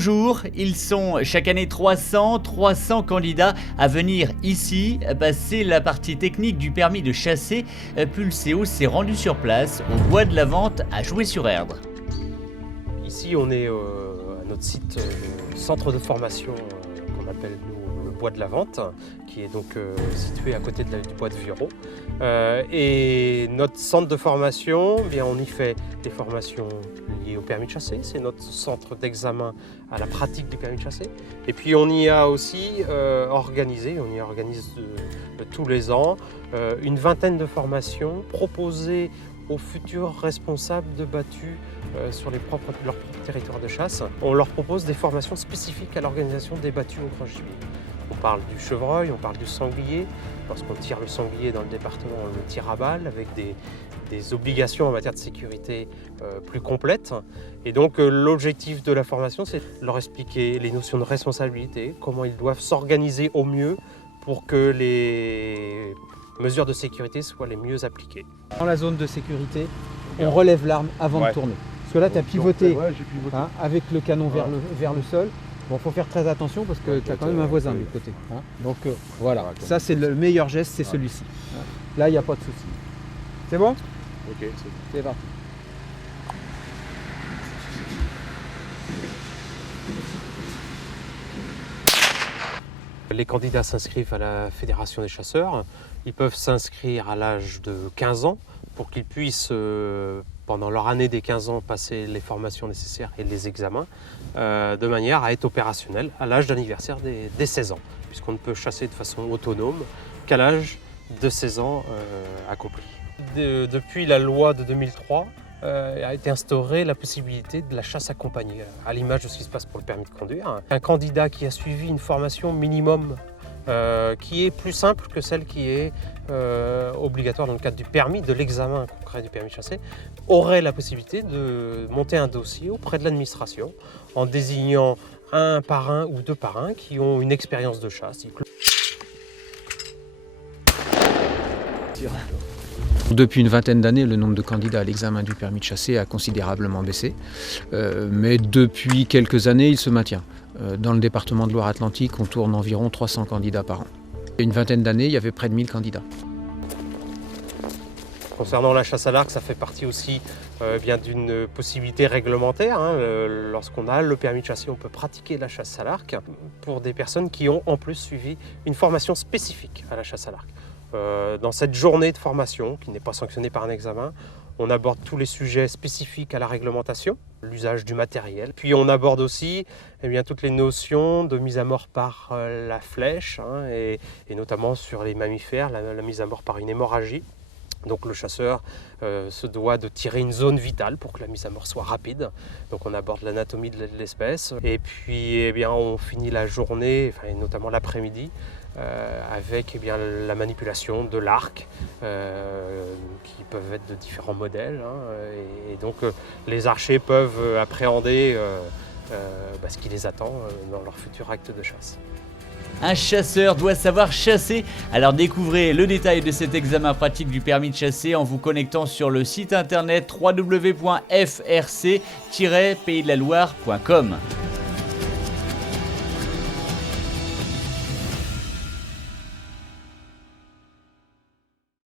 bonjour, ils sont chaque année 300 candidats à venir ici passer la partie technique du permis de chasser. Pulseo s'est rendu sur place au bois de la Vente à Joué-sur-Erdre. Ici on est à notre site, le centre de formation qu'on appelle nous, le bois de la Vente, qui est donc situé à côté du bois de Viro. Et notre centre de formation, eh bien, on y fait des formations liées au permis de chasser, c'est notre centre d'examen à la pratique du permis de chasser. Et puis on y a aussi organise tous les ans une vingtaine de formations proposées aux futurs responsables de battues sur leur propre territoire de chasse. On leur propose des formations spécifiques à l'organisation des battues au grand gibier. On parle du chevreuil, on parle du sanglier. Lorsqu'on tire le sanglier dans le département, on le tire à balle avec des obligations en matière de sécurité plus complètes. Et donc l'objectif de la formation, c'est de leur expliquer les notions de responsabilité, comment ils doivent s'organiser au mieux pour que les mesures de sécurité soient les mieux appliquées. Dans la zone de sécurité, on relève l'arme avant de tourner. Parce que là, tu as pivoté, avec le canon vers le sol. Bon, il faut faire très attention parce que tu as quand même un voisin de l'autre côté. Donc voilà, ça c'est le meilleur geste, c'est celui-ci. Là, il n'y a pas de souci. C'est bon ? Ok, c'est parti. Les candidats s'inscrivent à la Fédération des chasseurs. Ils peuvent s'inscrire à l'âge de 15 ans pour qu'ils puissent, pendant leur année des 15 ans, passer les formations nécessaires et les examens, de manière à être opérationnels à l'âge d'anniversaire des 16 ans, puisqu'on ne peut chasser de façon autonome qu'à l'âge de 16 ans accompli. Depuis la loi de 2003, a été instaurée la possibilité de la chasse accompagnée, à l'image de ce qui se passe pour le permis de conduire. Un candidat qui a suivi une formation minimum qui est plus simple que celle qui est obligatoire dans le cadre du permis, de l'examen concret du permis de chasser, aurait la possibilité de monter un dossier auprès de l'administration en désignant un parrain ou deux parrains qui ont une expérience de chasse. Depuis une vingtaine d'années, le nombre de candidats à l'examen du permis de chasser a considérablement baissé, mais depuis quelques années, il se maintient. Dans le département de Loire-Atlantique, on tourne environ 300 candidats par an. Il y a une vingtaine d'années, il y avait près de 1000 candidats. Concernant la chasse à l'arc, ça fait partie aussi bien d'une possibilité réglementaire. Lorsqu'on a le permis de chasser, on peut pratiquer la chasse à l'arc pour des personnes qui ont en plus suivi une formation spécifique à la chasse à l'arc. Dans cette journée de formation, qui n'est pas sanctionnée par un examen, on aborde tous les sujets spécifiques à la réglementation, l'usage du matériel. Puis on aborde aussi toutes les notions de mise à mort par la flèche, et notamment sur les mammifères, la mise à mort par une hémorragie. Donc le chasseur se doit de tirer une zone vitale pour que la mise à mort soit rapide. Donc on aborde l'anatomie de l'espèce. Et puis on finit la journée, et notamment l'après-midi, avec la manipulation de l'arc, qui peuvent être de différents modèles. Et donc les archers peuvent appréhender ce qui les attend dans leur futur acte de chasse. Un chasseur doit savoir chasser, alors découvrez le détail de cet examen pratique du permis de chasser en vous connectant sur le site internet www.frc-paysdelaloire.com.